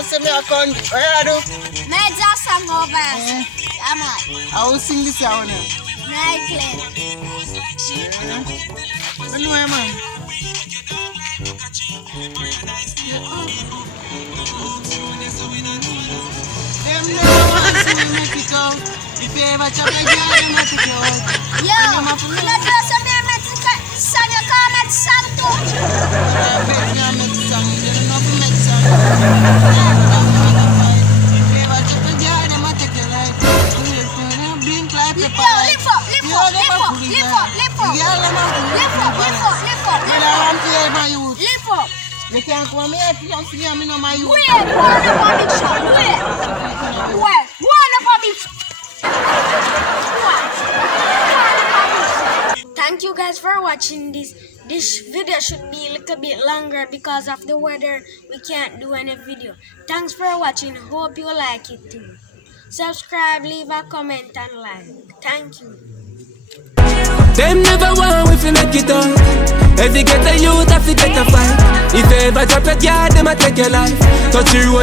I say me a con. What you do? Medz a song over. Yeah, man. I will sing this out now. Nightclub. Yeah. Anyway, man. Them never want to see me make it out. If you ever chop a girl, them have to go out. Yo, you know some of my son, you call me son too. I bet you are make song. You don't know how to make song. If you ever chop a girl, them have to take your life. Blink like the Yo, lift up. You girl, them have to lift up. Lift up. You can't come here if you don't see me no my youth. Wait, one up on me shot. Wait, one up on me. Thank you guys for watching this. This video should be a little bit longer because of the weather. We can't do any video. Thanks for watching. Hope you like it too. Subscribe, leave a comment and like. Thank you. Them never want we feel like it out. If you get a youth, have to get a fight. If you ever drop a yard, them a take your life. Touch you.